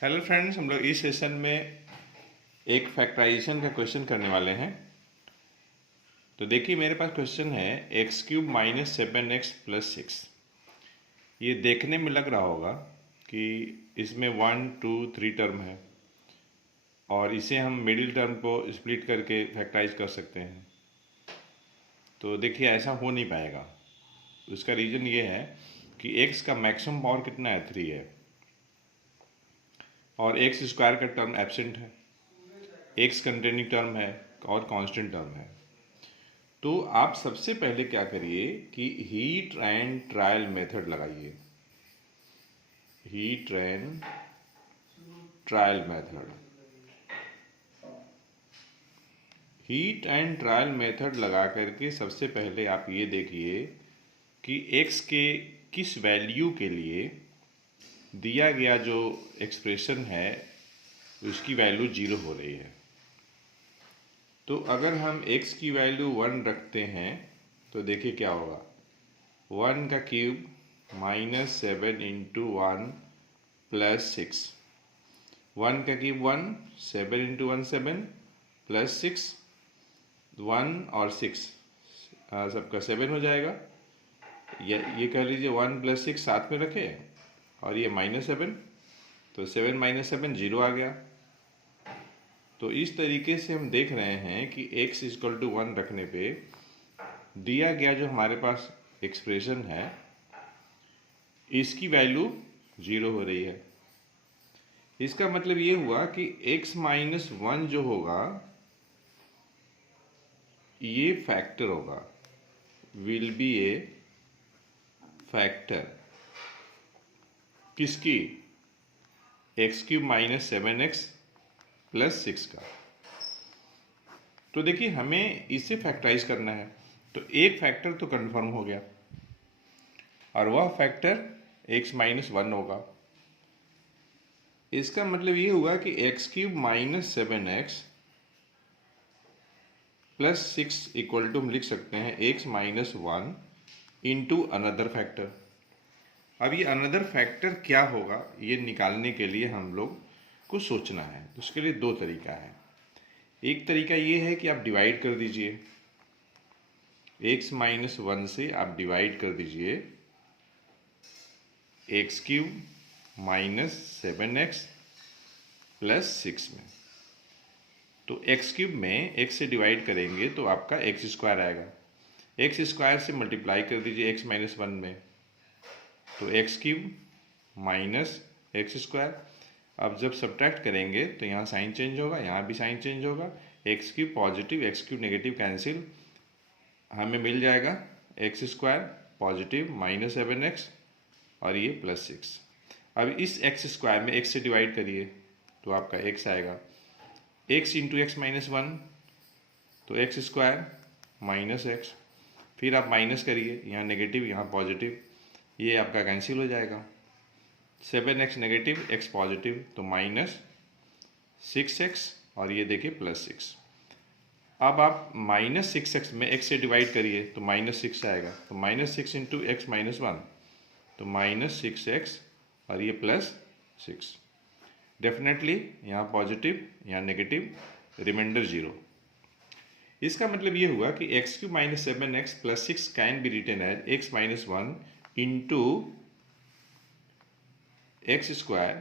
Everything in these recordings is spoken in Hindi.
हेलो फ्रेंड्स, हम लोग इस सेशन में एक फैक्टराइजेशन का क्वेश्चन करने वाले हैं। तो देखिए, मेरे पास क्वेश्चन है x cube minus 7x plus 6। ये देखने में लग रहा होगा कि इसमें 1 2 3 टर्म है और इसे हम मिडिल टर्म को स्प्लिट करके फैक्टराइज कर सकते हैं। तो देखिए, ऐसा हो नहीं पाएगा। उसका रीज़न ये है कि x का मैक्सिमम पावर कितना है, 3 है, और एक्स स्क्वायर का टर्म एब्सेंट है, एक्स कंटेनिंग टर्म है और कांस्टेंट टर्म है। तो आप सबसे पहले क्या करिए कि हीट एंड ट्रायल मेथड लगाइए। Heat and trial method, heat and trial method लगा करके सबसे पहले आप ये देखिए कि x के किस वैल्यू के लिए दिया गया जो एक्सप्रेशन है उसकी वैल्यू 0 हो रही है। तो अगर हम x की वैल्यू 1 रखते हैं तो देखिए क्या होगा। 1 का क्यूब माइनस 7 इंटू 1 प्लस 6। 1 का क्यूब 1, 7 इंटू 1 7 प्लस 6, 1 और 6 सबका 7 हो जाएगा। ये कह लीजिए 1 प्लस 6 साथ में रखे और ये -7, तो 7 माइनस 7 0 आ गया। तो इस तरीके से हम देख रहे हैं कि x इक्वल टू 1 रखने पे दिया गया जो हमारे पास एक्सप्रेशन है इसकी वैल्यू 0 हो रही है। इसका मतलब ये हुआ कि x माइनस 1 जो होगा ये फैक्टर होगा, विल बी ए फैक्टर किसकी, x cube minus 7x plus 6 का। तो देखिए, हमें इसे फैक्टराइज करना है, तो एक फैक्टर तो कंफर्म हो गया और वह फैक्टर x माइनस 1 होगा। इसका मतलब ये हुआ कि x cube minus 7x plus 6 equal to हम लिख सकते हैं x minus 1 into another factor. अब ये अनदर फैक्टर क्या होगा ये निकालने के लिए हम लोग को सोचना है। तो उसके लिए दो तरीका है। एक तरीका ये है कि आप डिवाइड कर दीजिए, x माइनस 1 से आप डिवाइड कर दीजिए x cube minus 7x plus 6 में। तो एक्स क्यूब में x से डिवाइड करेंगे तो आपका एक्स स्क्वायर आएगा। एक्स स्क्वायर से मल्टीप्लाई कर दीजिए x माइनस 1 में, तो x cube minus x square. अब जब सब्ट्रैक्ट करेंगे तो यहाँ साइन चेंज होगा, यहाँ भी साइन चेंज होगा। X cube positive x cube negative cancel, हमें मिल जाएगा x square positive minus 7x और ये प्लस 6। अब इस एक्स स्क्वायर में x से डिवाइड करिए तो आपका x आएगा, x इंटू एक्स माइनस 1, तो एक्स स्क्वायर माइनस एक्स, फिर आप माइनस करिए, यहाँ नेगेटिव यहाँ पॉजिटिव, ये आपका कैंसिल हो जाएगा। 7x नेगेटिव x पॉजिटिव, तो माइनस 6x और ये देखिए प्लस 6। अब आप माइनस 6x में x से डिवाइड करिए तो माइनस 6 आएगा, तो माइनस 6 इंटू एक्स माइनस 1, तो माइनस 6x और ये प्लस 6। डेफिनेटली यहाँ पॉजिटिव यहाँ नेगेटिव, रिमाइंडर 0। इसका मतलब ये हुआ कि x cube minus 7x plus 6 can be written as x minus 1 into x square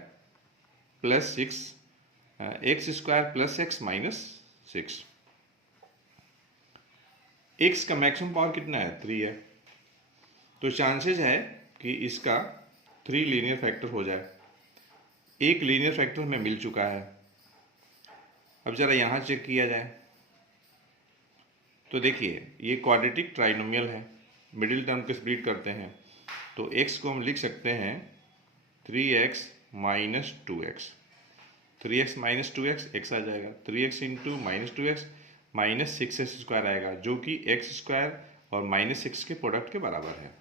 plus 6, x square plus x minus 6। X का मैक्सिमम पावर कितना है, 3 है, तो चांसेस है कि इसका 3 लीनियर फैक्टर हो जाए। एक लीनियर फैक्टर हमें मिल चुका है। अब जरा यहाँ चेक किया जाए तो देखिए ये क्वाड्रेटिक ट्राइनोमियल है, मिडिल टर्म के स्प्लिट करते हैं तो x को हम लिख सकते हैं 3x minus 2x, 3x minus 2x x आ जाएगा, 3x into minus 2x minus 6x square आएगा, जो कि x स्क्वायर और माइनस 6 के प्रोडक्ट के बराबर है।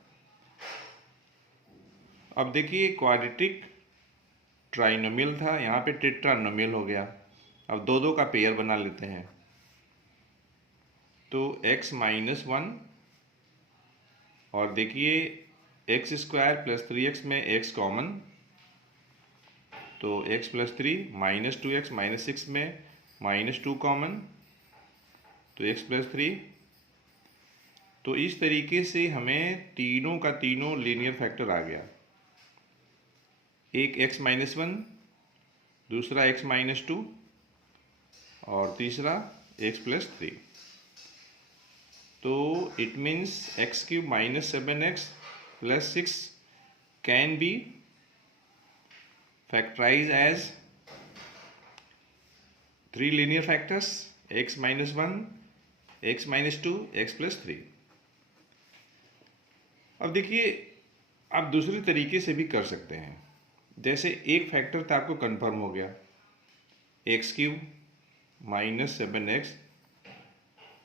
अब देखिए क्वाड्रेटिक ट्राइनोमियल था, यहाँ पे टेट्रानोमियल हो गया। अब दो दो का पेयर बना लेते हैं, तो x माइनस 1 और देखिए एक्स स्क्वायर प्लस 3x में x कॉमन, तो x plus 3 minus 2x minus 6 में माइनस 2 कॉमन, तो x प्लस 3। तो इस तरीके से हमें तीनों का तीनों लीनियर फैक्टर आ गया। एक x माइनस 1, दूसरा x माइनस 2 और तीसरा x प्लस 3। तो it means x cube minus 7x plus 6 can B factorized as 3 linear factors x minus 1, x minus 2, x plus 3। अब देखिए, आप दूसरे तरीके से भी कर सकते हैं। जैसे एक फैक्टर तो आपको कंफर्म हो गया, x cube minus 7x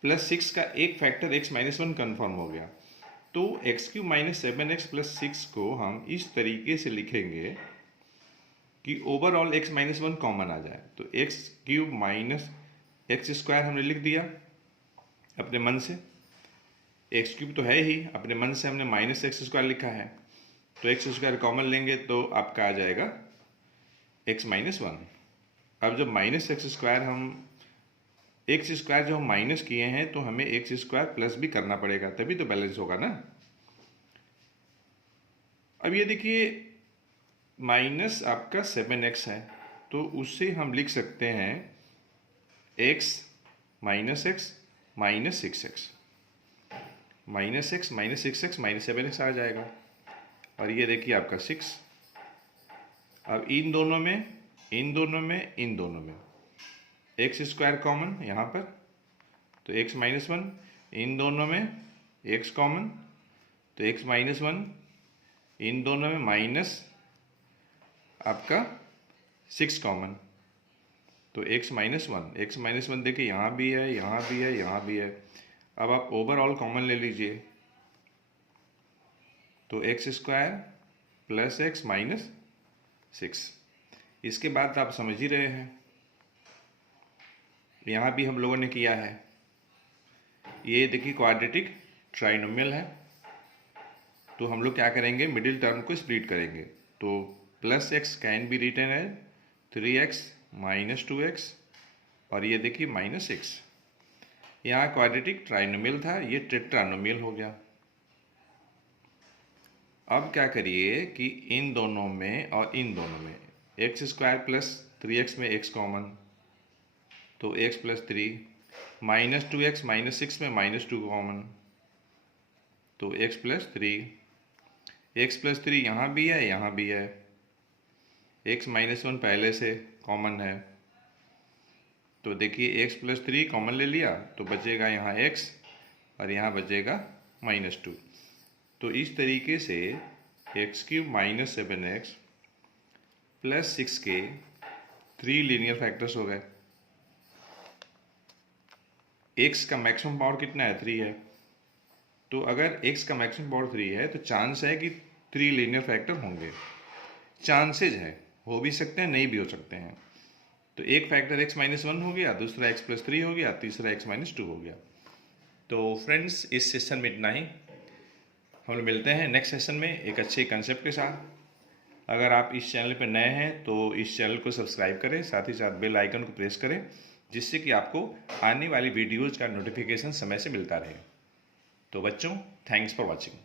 plus 6 का एक फैक्टर x माइनस 1 कन्फर्म हो गया। तो x cube minus 7x plus 6 को हम इस तरीके से लिखेंगे कि ओवरऑल x माइनस 1 कॉमन आ जाए। तो x cube minus x square हमने लिख दिया अपने मन से, एक्स क्यूब तो है ही, अपने मन से हमने माइनस एक्स स्क्वायर लिखा है, तो एक्स स्क्वायर कॉमन लेंगे तो आपका आ जाएगा x माइनस 1। अब जब माइनस एक्स स्क्वायर हम एक्स स्क्वायर जो हम माइनस किए हैं तो हमें एक्स स्क्वायर प्लस भी करना पड़ेगा, तभी तो बैलेंस होगा ना। अब ये देखिए, माइनस आपका 7x है, तो उससे हम लिख सकते हैं x minus x minus 6x, minus x minus 6x minus 7x आ जाएगा। और ये देखिए आपका 6। अब इन दोनों में, इन दोनों में, इन दोनों में एक्स स्क्वायर कॉमन यहाँ पर, तो x माइनस 1, इन दोनों में x कॉमन, तो x माइनस 1, इन दोनों में माइनस आपका 6 कॉमन, तो x माइनस 1, x माइनस 1 देखिए यहाँ भी है, यहाँ भी है, यहाँ भी है। अब आप ओवरऑल कॉमन ले लीजिए, तो x square plus x minus 6। इसके बाद आप समझ ही रहे हैं, यहाँ भी हम लोगों ने किया है। ये देखिए क्वाड्रेटिक ट्राइनोमियल है, तो हम लोग क्या करेंगे, मिडिल टर्म को स्प्लिट करेंगे। तो plus x can be written as 3x minus 2x, और ये देखिए माइनस 6। यहाँ क्वाड्रेटिक ट्राइनोमियल था, ये टेट्रानोमियल हो गया। अब क्या करिए कि इन दोनों में और इन दोनों में एक्स स्क्वायर प्लस 3x में x कॉमन, तो x plus 3, minus 2x minus 6 में माइनस 2 कॉमन, तो x प्लस 3, x प्लस 3 यहाँ भी है, यहाँ भी है। x माइनस 1 पहले से कॉमन है, तो देखिए x प्लस 3 कॉमन ले लिया, तो बचेगा यहाँ x और यहाँ बचेगा माइनस 2। तो इस तरीके से x cube minus 7x plus 6 के 3 लीनियर फैक्टर्स हो गए। x का मैक्सिमम पावर कितना है, 3 है। तो अगर x का मैक्सिमम पावर 3 है तो चांस है कि 3 लीनियर फैक्टर होंगे। चांसेज है, हो भी सकते हैं, नहीं भी हो सकते हैं। तो एक फैक्टर x माइनस 1 हो गया, दूसरा x प्लस 3 हो गया, तीसरा x माइनस 2 हो गया। तो फ्रेंड्स, इस सेशन में इतना ही। हम लोग मिलते हैं नेक्स्ट सेशन में एक अच्छे कंसेप्ट के साथ। अगर आप इस चैनल पर नए हैं तो इस चैनल को सब्सक्राइब करें, साथ ही साथ बेल आइकन को प्रेस करें, जिससे कि आपको आने वाली वीडियोज़ का नोटिफिकेशन समय से मिलता रहे। तो बच्चों, थैंक्स फॉर वॉचिंग।